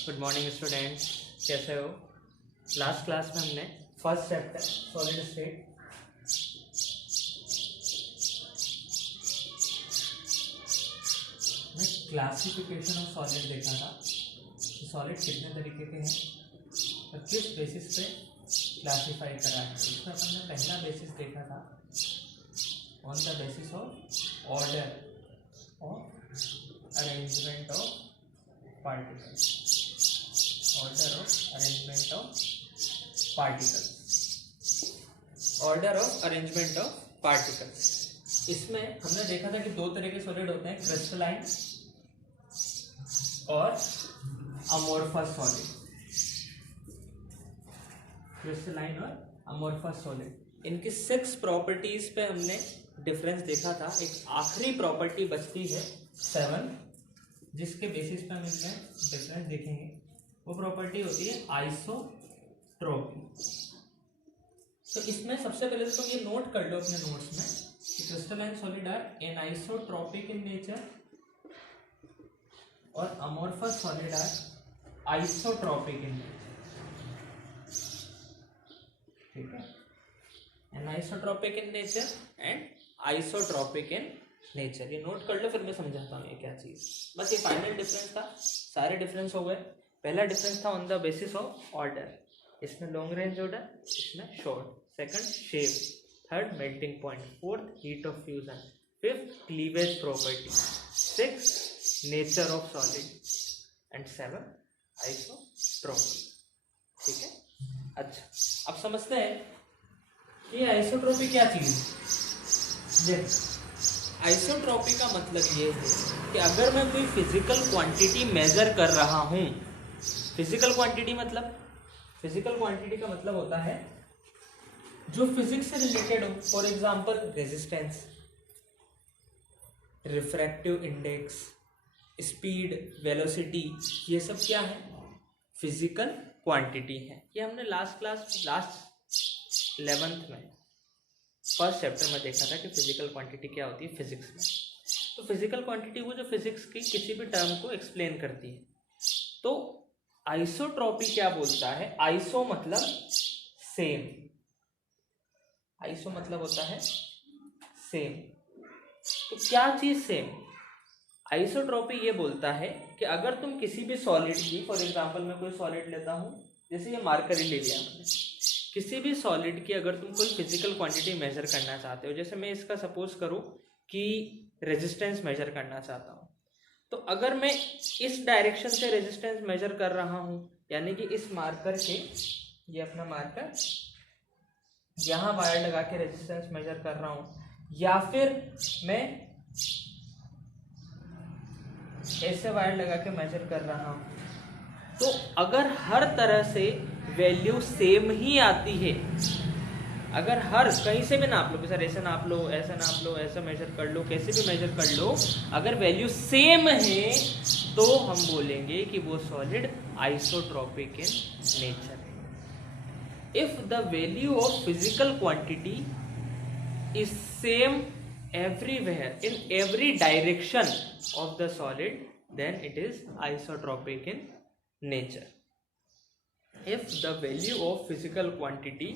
Good morning student, कैसे हो। Last class में हमने फर्स्ट चैप्टर सॉलिड स्टेट में क्लासिफिकेशन ऑफ सॉलिड देखा था। सॉलिड कितने तरीके के हैं और किस बेसिस पे क्लासीफाई करा है। इसमें अपन ने पहला बेसिस देखा था on the basis of order और arrangement of particles. Order of arrangement of particles. Order of arrangement of particles. इसमें हमने देखा था कि दो तरह के सॉलिड होते हैं, क्रिस्टलाइन और अमोर्फस सॉलिड। क्रिस्टलाइन और अमोर्फस सॉलिड, इनकी 6 प्रॉपर्टीज पे हमने डिफरेंस देखा था। एक आखिरी प्रॉपर्टी बचती है 7, जिसके बेसिस पे हम इसमें डिफरेंस देखेंगे। वो प्रॉपर्टी होती है आइसोट्रोपी। तो इसमें सबसे पहले तो ये नोट कर लो अपने नोट्स में कि crystalline solid are anisotropic in nature और amorphous solid are isotropic in nature. ठीक है, anisotropic in nature and isotropic in nature. ये नोट कर लो, फिर मैं समझाता हूँ ये क्या चीज। बस ये फाइनल डिफरेंस था, सारे डिफरेंस हो गए। पहला डिफरेंस था on the basis of order, इसमें लॉन्ग रेंज ऑर्डर, इसमें short. Second shape, third melting point, fourth heat of fusion, fifth cleavage property, six nature of solid and 7 isotropy. ठीक है, अच्छा अब समझते हैं कि आइसोट्रोपी क्या चीज है। आइसोट्रोपी का मतलब ये है कि अगर मैं कोई फिजिकल क्वांटिटी मेजर कर रहा हूं, फिजिकल क्वांटिटी का मतलब होता है जो फिजिक्स से रिलेटेड हो। For example resistance, refractive index, speed, velocity, ये सब क्या है, फिजिकल क्वांटिटी है। ये हमने लास्ट 11th में फर्स्ट चैप्टर में देखा था कि फिजिकल क्वांटिटी क्या होती है फिजिक्स में। तो फिजिकल क्वांटिटी वो जो फिजिक्स की किसी भी टर्म को एक्सप्लेन करती है। तो आइसोट्रोपी क्या बोलता है, आइसो मतलब सेम, आइसो मतलब होता है सेम। तो क्या चीज सेम, आइसोट्रोपी ये बोलता है कि अगर तुम किसी भी सॉलिड की, फॉर एग्जांपल मैं कोई सॉलिड लेता हूं, जैसे ये मार्कर ही ले लिया मैंने, किसी भी सॉलिड की अगर तुम कोई फिजिकल क्वांटिटी मेजर करना चाहते हो, जैसे मैं इसका सपोज करूं कि रेजिस्टेंस मेजर करना चाहता हूं, तो अगर मैं इस डायरेक्शन से रेजिस्टेंस मेजर कर रहा हूं, यानी कि इस मार्कर के, ये अपना मार्कर, यहां वायर लगा के रेजिस्टेंस मेजर कर रहा हूं, या फिर मैं ऐसे वायर लगा के मेजर कर रहा हूं, तो अगर हर तरह से वैल्यू सेम ही आती है, अगर हर कहीं से भी नाप लो, सर ऐसे नाप लो, ऐसे नाप लो, ऐसे मेजर कर लो, कैसे भी मेजर कर लो, अगर वैल्यू सेम है तो हम बोलेंगे कि वो सॉलिड आइसोट्रोपिक इन नेचर है। If the value of physical quantity is same everywhere in every direction of the solid, then it is isotropic in nature. If the value of physical quantity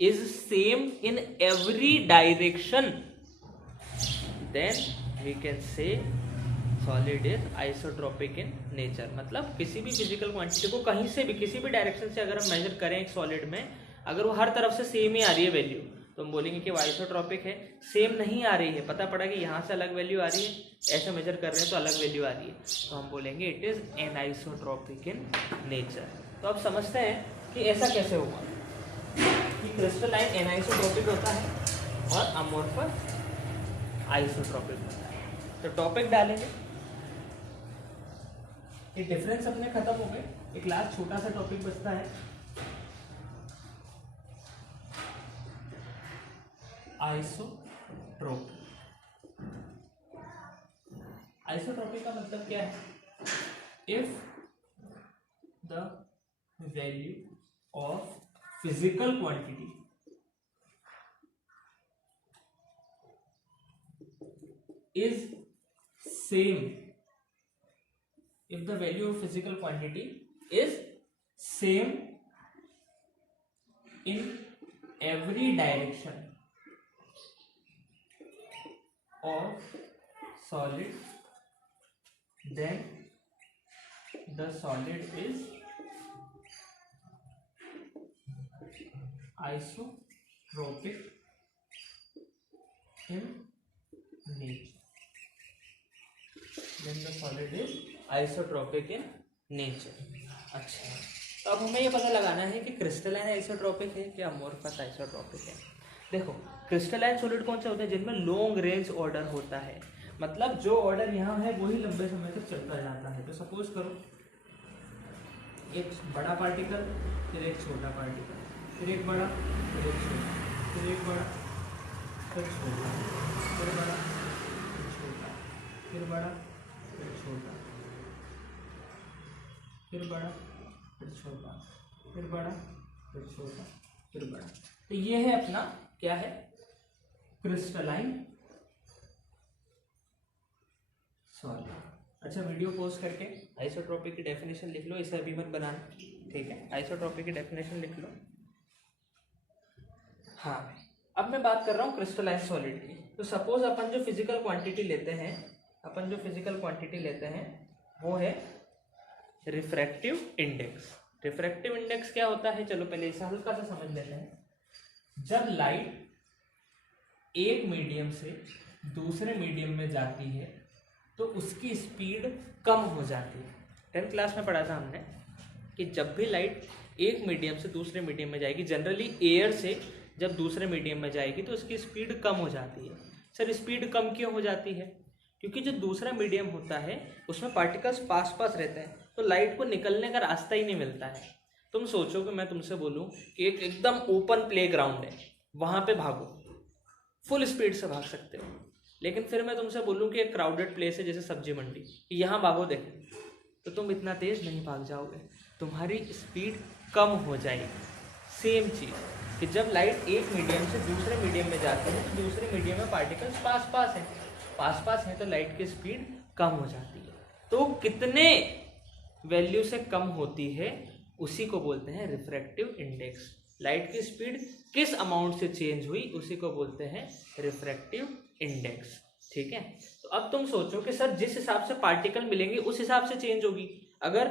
is same in every direction, then we can say solid is isotropic in nature. मतलब किसी भी physical quantity को कहीं से भी, किसी भी direction से अगर हम मेजर करें एक सॉलिड में, अगर वो हर तरफ से सेम ही आ रही है वैल्यू, तो हम बोलेंगे कि वो आइसोट्रोपिक है। सेम नहीं आ रही है, पता पड़ा कि यहाँ से अलग वैल्यू आ रही है, ऐसे मेजर कर रहे हैं तो अलग वैल्यू आ रही है, तो हम बोलेंगे it is anisotropic in nature. तो अब समझते हैं कि ऐसा कैसे होगा कि क्रिस्टलाइन एनाइसोट्रोपिक होता है और अमोर्फस आइसोट्रोपिक होता है। तो टॉपिक डालेंगे, ये डिफरेंस अपने खत्म हो गए, एक लास्ट छोटा सा टॉपिक बचता है आइसोट्रोपी। आइसोट्रोपी का मतलब क्या है, if the value of physical quantity is same if the value of physical quantity is same in every direction of solid, then the solid is isotropic in nature. Then the solid is isotropic in nature. अच्छा, तो अब हमें ये पता लगाना है कि crystalline isotropic है क्या अमोर्फस आइसोट्रोपिक है। देखो क्रिस्टलाइन सॉलिड कौन से होते हैं, जिनमें लॉन्ग रेंज ऑर्डर होता है, मतलब जो ऑर्डर यहाँ है वही लंबे समय तक चलता जाता है। तो सपोज करो एक बड़ा पार्टिकल, फिर एक छोटा पार्टिकल, फिर एक बड़ा, फिर एक छोटा, फिर एक बड़ा, फिर छोटा, फिर बड़ा, फिर छोटा, फिर बड़ा, फिर छोटा, फिर बड़ा, फिर छोटा, फिर बड़ा, फिर छोटा, फिर बड़ा। तो ये है अपना क्या है, क्रिस्टलाइन सॉलिड। अच्छा, वीडियो पॉज करके आइसोट्रोपिक की डेफिनेशन लिख लो, इसे अभी मत बनाना, ठीक है। आइसोट्रोपिक की डेफिनेशन लिख लो। हाँ, अब मैं बात कर रहा हूँ क्रिस्टलाइन सॉलिड की। तो सपोज अपन जो फिजिकल क्वांटिटी लेते हैं वो है रिफ्रैक्टिव इंडेक्स। रिफ्रैक्टिव इंडेक्स क्या होता है, चलो पहले इसे हल्का सा समझ लेते हैं। जब लाइट एक मीडियम से दूसरे मीडियम में जाती है तो उसकी स्पीड कम हो जाती है। 10th क्लास में पढ़ा था हमने कि जब भी लाइट एक मीडियम से दूसरे मीडियम में जाएगी, जनरली एयर से जब दूसरे मीडियम में जाएगी तो उसकी स्पीड कम हो जाती है। सर स्पीड कम क्यों हो जाती है, क्योंकि जो दूसरा मीडियम होता है उसमें पार्टिकल्स पास पास रहते हैं, तो लाइट को निकलने का रास्ता ही नहीं मिलता है। तुम सोचो कि मैं तुमसे बोलूं कि एक एकदम ओपन प्लेग्राउंड है, वहां पे भागो, फुल स्पीड से भाग सकते हो। लेकिन फिर मैं तुमसे बोलूं कि एक क्राउडेड प्लेस है जैसे सब्जी मंडी, यहाँ भागो देखें, तो तुम इतना तेज नहीं भाग जाओगे, तुम्हारी स्पीड कम हो जाएगी। सेम चीज़ कि जब लाइट एक मीडियम से दूसरे मीडियम में जाती है तो दूसरे मीडियम में पार्टिकल्स पास पास हैं तो लाइट की स्पीड कम हो जाती है। तो कितने वैल्यू से कम होती है उसी को बोलते हैं रिफ्रैक्टिव इंडेक्स। लाइट की स्पीड किस अमाउंट से चेंज हुई उसी को बोलते हैं रिफ्रैक्टिव इंडेक्स, ठीक है। तो अब तुम सोचो कि सर जिस हिसाब से पार्टिकल मिलेंगे उस हिसाब से चेंज होगी। अगर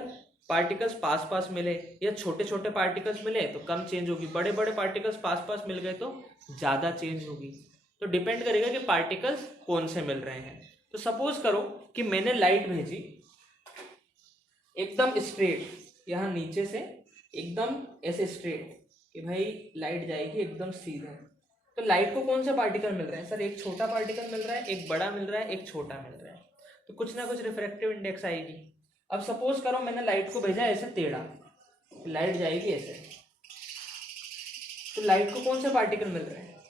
पार्टिकल्स पास पास मिले या छोटे छोटे पार्टिकल्स मिले तो कम चेंज होगी, बड़े बड़े पार्टिकल्स पास पास मिल गए तो ज़्यादा चेंज होगी। तो डिपेंड करेगा कि पार्टिकल्स कौन से मिल रहे हैं। तो सपोज करो कि मैंने लाइट भेजी एकदम स्ट्रेट, यहाँ नीचे से एकदम ऐसे स्ट्रेट कि भाई लाइट जाएगी एकदम सीधा, तो लाइट को कौन से पार्टिकल मिल रहे हैं, सर एक छोटा पार्टिकल मिल रहा है, एक बड़ा मिल रहा है, एक छोटा मिल रहा है, तो कुछ ना कुछ रिफ्रैक्टिव इंडेक्स आएगी। अब सपोज करो मैंने लाइट को भेजा ऐसे टेढ़ा, लाइट जाएगी ऐसे, तो लाइट को कौन से पार्टिकल मिल रहे हैं,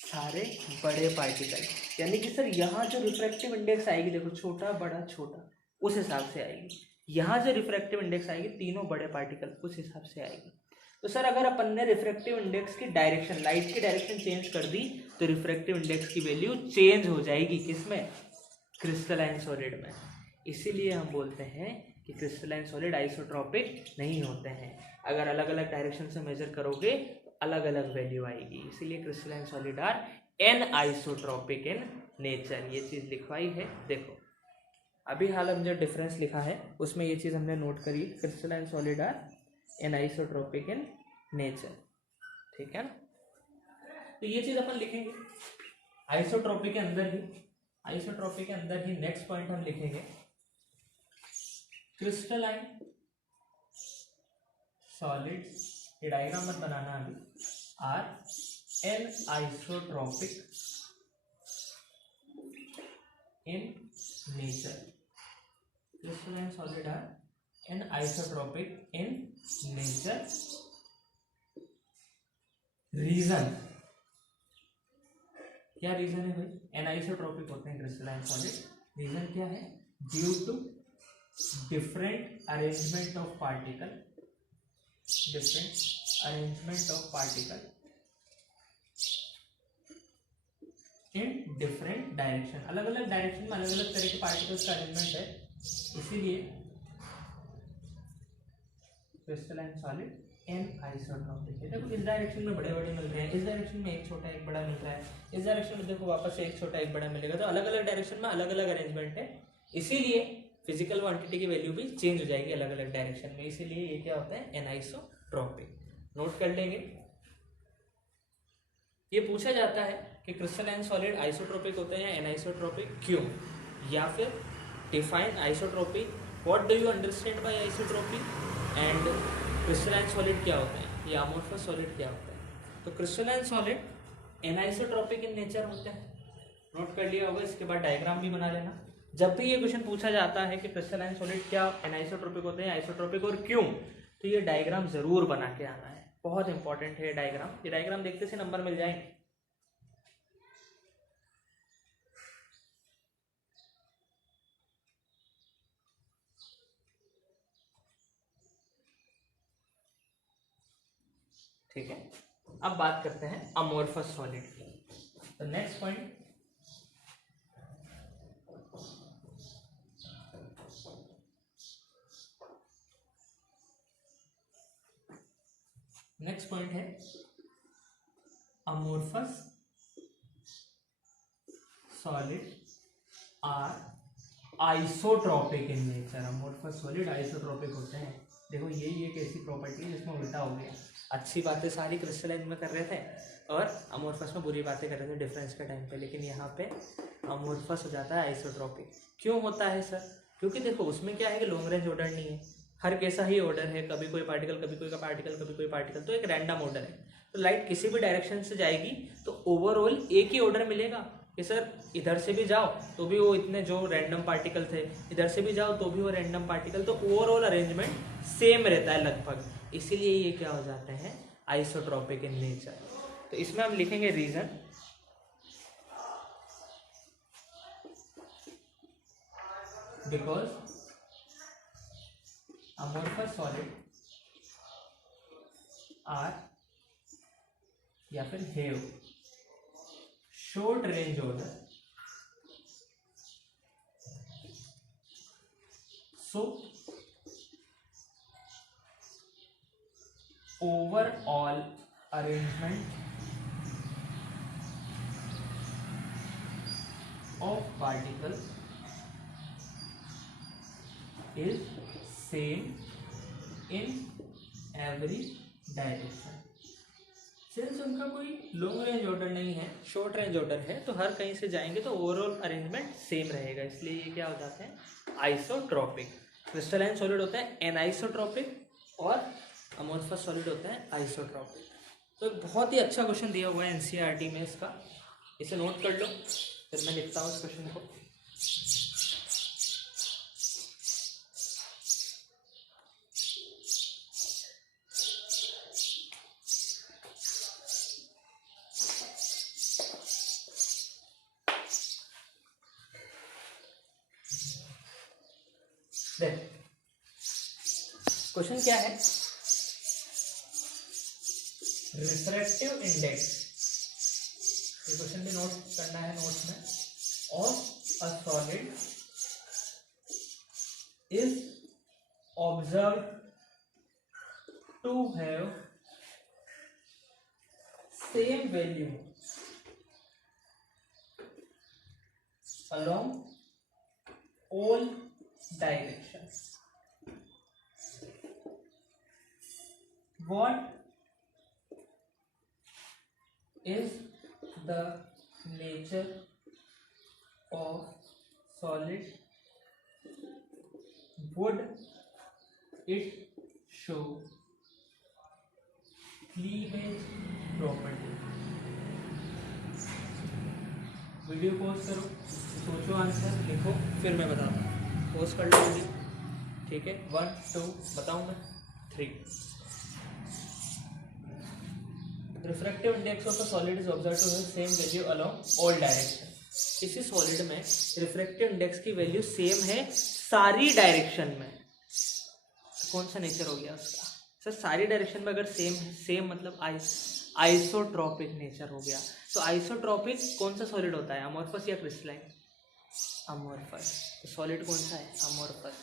सारे बड़े पार्टिकल। यानी कि सर यहाँ जो रिफ्रैक्टिव इंडेक्स आएगी, देखो छोटा बड़ा छोटा, उस हिसाब से आएगी। यहाँ जो रिफ्रैक्टिव इंडेक्स आएगी तीनों बड़े पार्टिकल उस हिसाब से आएगी। तो सर अगर अपन ने रिफ्रैक्टिव इंडेक्स की डायरेक्शन, लाइट की डायरेक्शन चेंज कर दी तो रिफ्रैक्टिव इंडेक्स की वैल्यू चेंज हो जाएगी, किसमें, क्रिस्टलाइन सॉलिड में। इसीलिए हम बोलते हैं कि क्रिस्टलाइन सॉलिड आइसोट्रोपिक नहीं होते हैं। अगर अलग अलग डायरेक्शन से मेजर करोगे तो अलग अलग वैल्यू आएगी। इसीलिए crystalline solid are anisotropic in nature. ये चीज़ लिखवाई है, देखो अभी हाल हम जो डिफरेंस लिखा है उसमें ये चीज़ हमने नोट करी, crystalline solid are anisotropic in nature, ठीक है ना। तो ये चीज़ अपन लिखेंगे आइसोट्रोपिक के अंदर ही नेक्स्ट पॉइंट हम लिखेंगे क्रिस्टलाइन सॉलिड्स, ये डायग्राम मत बनाना अभी, are anisotropic in nature. Crystalline solid are anisotropic in nature. Reason क्या, रीजन है भाई, एन आइसोट्रोपिक होते हैं क्रिस्टलाइन सॉलिड। रीजन क्या है, due to different arrangement of particle in different direction। अलग अलग डायरेक्शन में अलग अलग तरह के पार्टिकल्स का अरेंजमेंट है, इसीलिए क्रिस्टलाइन सॉलिड एन आइसोट्रॉपिक है। देखो इस डायरेक्शन में बड़े बड़े मिल रहे हैं, इस डायरेक्शन में एक छोटा एक बड़ा मिल रहा है, इस डायरेक्शन में देखो वापस से एक छोटा एक बड़ा मिलेगा, तो अलग अलग डायरेक्शन में अलग अलग अरेंजमेंट है, इसीलिए फिजिकल क्वांटिटी की वैल्यू भी चेंज हो जाएगी अलग अलग डायरेक्शन में, इसीलिए ये क्या होता है एनाइसोट्रॉपिक। नोट कर लेंगे। ये पूछा जाता है कि क्रिस्टलाइन सॉलिड आइसोट्रॉपिक होते हैं या एनाइसोट्रॉपिक, क्यों, या फिर define isotropic, what do you understand by isotropic, and crystalline solid क्या होते हैं या अमोर्फस सॉलिड क्या होता है। तो crystalline solid anisotropic in nature होते हैं, नोट कर लिया होगा। इसके बाद डायग्राम भी बना लेना। जब भी ये क्वेश्चन पूछा जाता है कि क्रिस्टलाइन सॉलिड क्या एनाइसोट्रॉपिक होते हैं, आइसोट्रॉपिक और क्यों, तो ये डायग्राम जरूर बना के आना है, बहुत इंपॉर्टेंट है ये डायग्राम। ये डायग्राम देखते से नंबर मिल जाएंगे। ठीक है, अब बात करते हैं अमोर्फस सॉलिड की। तो नेक्स्ट पॉइंट, है amorphous solid are isotropic in nature. Amorphous solid isotropic होते हैं। देखो ये एक ऐसी प्रॉपर्टी है जिसमें उल्टा हो गया, अच्छी बातें सारी क्रिस्टलाइन में कर रहे थे और अमोर्फस में बुरी बातें कर रहे थे डिफरेंस के टाइम पे, लेकिन यहाँ पे अमोर्फस हो जाता है आइसोट्रॉपिक। क्यों होता है सर? क्योंकि देखो उसमें क्या है कि लॉन्ग रेंज ऑर्डर नहीं है, हर कैसा ही ऑर्डर है, कभी कोई पार्टिकल कभी कोई पार्टिकल कभी कोई पार्टिकल, तो एक रैंडम ऑर्डर है। तो लाइट किसी भी डायरेक्शन से जाएगी तो ओवरऑल एक ही ऑर्डर मिलेगा कि सर इधर से भी जाओ तो भी वो इतने जो रैंडम पार्टिकल थे, इधर से भी जाओ तो भी वो रैंडम पार्टिकल, तो ओवरऑल अरेंजमेंट सेम रहता है लगभग, इसीलिए ये क्या हो जाते हैं आइसोट्रॉपिक इन नेचर। तो इसमें हम लिखेंगे reason, because amorphous solid are या फिर have short range order, so overall arrangement of particles is same in every direction। Since उनका कोई लॉन्ग रेंज ऑर्डर नहीं है, शॉर्ट रेंज ऑर्डर है, तो हर कहीं से जाएंगे तो ओवरऑल अरेंजमेंट सेम रहेगा, इसलिए ये क्या हो जाते हैं आइसोट्रॉपिक। क्रिस्टलाइन सॉलिड होता है एनाइसोट्रॉपिक और अमोर्फस सॉलिड होता है आइसोट्रॉपिक। तो एक बहुत ही अच्छा क्वेश्चन दिया हुआ है एनसीईआरटी में इसका, इसे नोट कर लो, फिर मैं लिखता हूँ इस क्वेश्चन को। क्वेश्चन क्या है, रिफ्रैक्टिव इंडेक्स, ये क्वेश्चन भी नोट करना है नोट्स में, of a solid is observe to have same value along all directions। What is the nature of solid? Would it show cleavage property? Video pause करो, सोचो answer लिखो, फिर मैं बताता हूँ। पॉज कर लो वीडियो, ठीक है। 1 2 बताऊँ मैं 3। Refractive index of the solid is observe to have same value along all direction. किसी सॉलिड में रिफ्रैक्टिव इंडेक्स की वैल्यू सेम है सारी डायरेक्शन में। कौन सा नेचर हो गया उसका सर? सारी डायरेक्शन में अगर सेम है, सेम मतलब आइसोट्रॉपिक नेचर हो गया। तो आइसोट्रॉपिक कौन सा सॉलिड होता है, अमोर्फस या क्रिस्टलाइन? अमोर्फस। तो सॉलिड कौन सा है? अमोर्फस,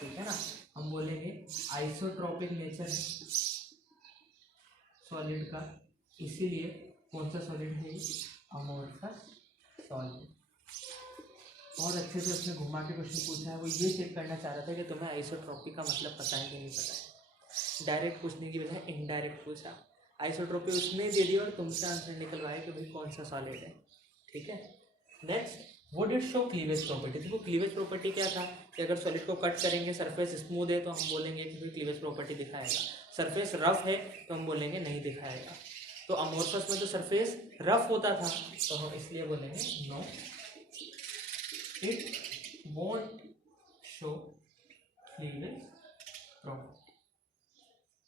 ठीक है ना। हम बोलेंगे आइसोट्रोपिक नेचर है सॉलिड का, इसीलिए कौन सा सॉलिड है? Amorphous solid. बहुत अच्छे से उसने घुमा के क्वेश्चन पूछा है, वो ये चेक करना चाह रहा था कि तुम्हें आइसोट्रोपिक का मतलब पता है कि नहीं पता है। डायरेक्ट पूछने की बजाय इनडायरेक्ट पूछा, आइसोट्रोपिक उसने दे दिया और तुमसे आंसर निकलवाया कि भाई कौन सा सॉलिड है, ठीक है। Next, what did show cleavage property. देखो क्लीवेज प्रॉपर्टी क्या था कि अगर सॉलिड को कट करेंगे सरफेस स्मूथ है तो हम बोलेंगे कि भाई क्लीवेज प्रॉपर्टी दिखाएगा, सरफेस रफ है तो हम बोलेंगे नहीं दिखाएगा। तो अमोर्फस में तो सरफेस रफ होता था तो हम इसलिए बोलेंगे no, it won't show cleavage property.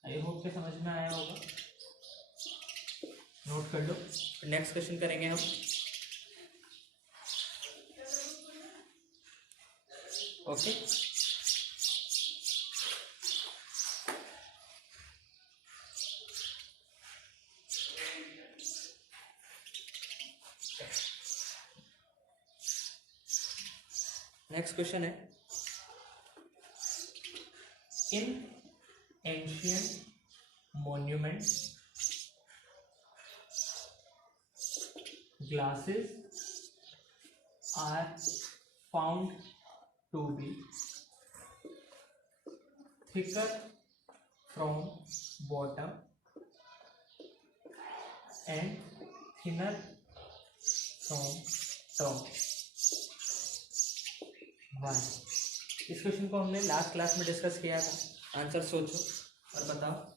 I hope के समझ में आया होगा, नोट कर लो। नेक्स्ट क्वेश्चन करेंगे हम। ओके, नेक्स्ट क्वेश्चन है, in ancient monuments glasses are found to be thicker from bottom and thinner from top. Why? इस क्वेश्चन को हमने लास्ट क्लास में डिस्कस किया था, आंसर सोचो और बताओ।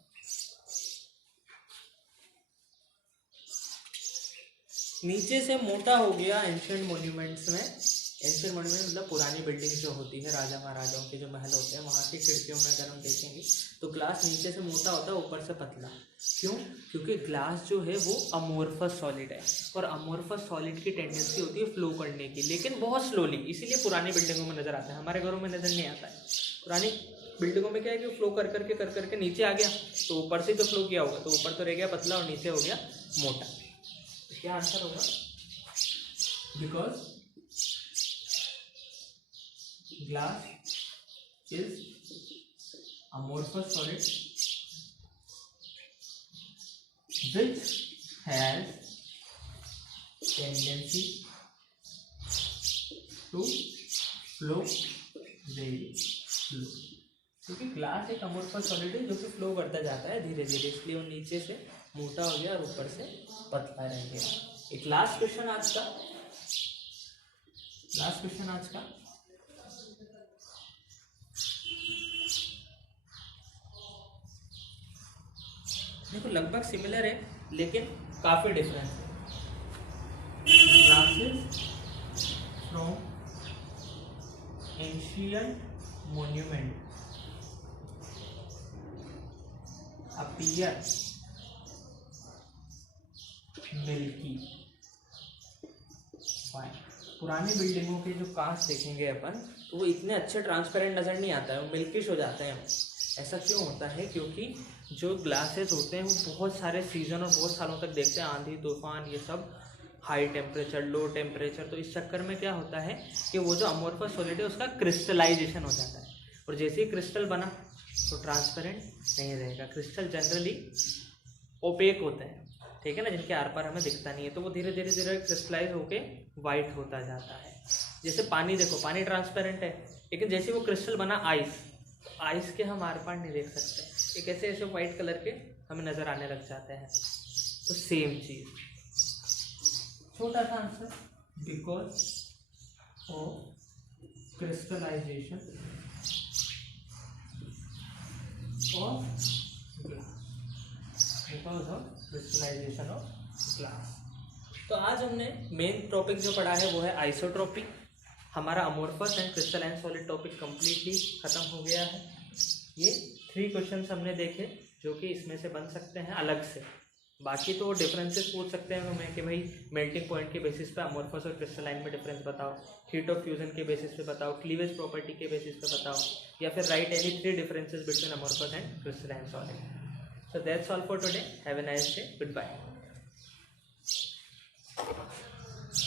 नीचे से मोटा हो गया एंशियंट मॉन्यूमेंट्स में। एंशियंट मॉन्यूमेंट मतलब पुरानी बिल्डिंग जो होती है, राजा महाराजाओं के जो महल होते हैं, वहाँ की खिड़कियों में अगर हम देखेंगे तो ग्लास नीचे से मोटा होता है, ऊपर से पतला। क्यों? क्योंकि ग्लास जो है वो अमोर्फस सॉलिड है और अमोर्फस सॉलिड की टेंडेंसी होती है फ्लो करने की, लेकिन बहुत स्लोली, इसीलिए पुरानी बिल्डिंगों में नजर आता है, हमारे घरों में नजर नहीं आता है। पुरानी बिल्डिंगों में क्या है कि फ्लो कर करके नीचे आ गया, तो ऊपर से तो फ्लो किया होगा, तो ऊपर तो रह गया पतला और नीचे हो गया मोटा। तो क्या आंसर होगा? Because glass is amorphous solid which has tendency to flow very slow। क्योंकि ग्लास एक अमोर्फस सॉलिड है जो कि फ्लो करता जाता है धीरे धीरे, इसलिए वो नीचे से मोटा हो गया और ऊपर से पतला रह गया। एक लास्ट क्वेश्चन आज का, देखो लगभग सिमिलर है लेकिन काफी डिफरेंस है। Glasses from ancient monument appear milky fine. पुरानी बिल्डिंगों के जो कांच देखेंगे अपन तो वो इतने अच्छे ट्रांसपेरेंट नजर नहीं आता है, वो मिल्किश हो जाते हैं। ऐसा क्यों होता है? क्योंकि जो ग्लासेस होते हैं वो बहुत सारे सीजन और बहुत सालों तक देखते हैं, आंधी तूफान ये सब, हाई टेम्परेचर लो टेम्परेचर। तो इस चक्कर में क्या होता है कि वो जो अमोर्फस सॉलिड है उसका क्रिस्टलाइजेशन हो जाता है, और जैसे ही क्रिस्टल बना तो ट्रांसपेरेंट नहीं रहेगा। क्रिस्टल जनरली ओपेक होते हैं, ठीक है ना, जिनके आर पार हमें दिखता नहीं है, तो वो धीरे धीरे क्रिस्टलाइज होके वाइट होता जाता है। जैसे पानी, देखो पानी ट्रांसपेरेंट है, लेकिन जैसे वो क्रिस्टल बना आइस के हम आर पार नहीं देख सकते, एक ऐसे ऐसे वाइट कलर के हमें नजर आने लग जाते हैं। तो सेम चीज, छोटा सा answer, because of crystallisation of glass. तो आज हमने मेन टॉपिक जो पढ़ा है वो है आइसोट्रोपिक। हमारा amorphous and crystalline solid topic completely खत्म हो गया है। ये 3 क्वेश्चंस हमने देखे जो कि इसमें से बन सकते हैं अलग से। बाकी तो डिफरेंसेस पूछ सकते हैं हमें कि भाई मेल्टिंग पॉइंट के बेसिस पे अमोर्फस और क्रिस्टलाइन में डिफरेंस बताओ, हीट ऑफ फ्यूजन के बेसिस पे बताओ, क्लीवेज प्रॉपर्टी के बेसिस पे बताओ, या फिर right any 3 differences between amorphous and crystalline solid. So that's all for today. Have a nice day. Goodbye.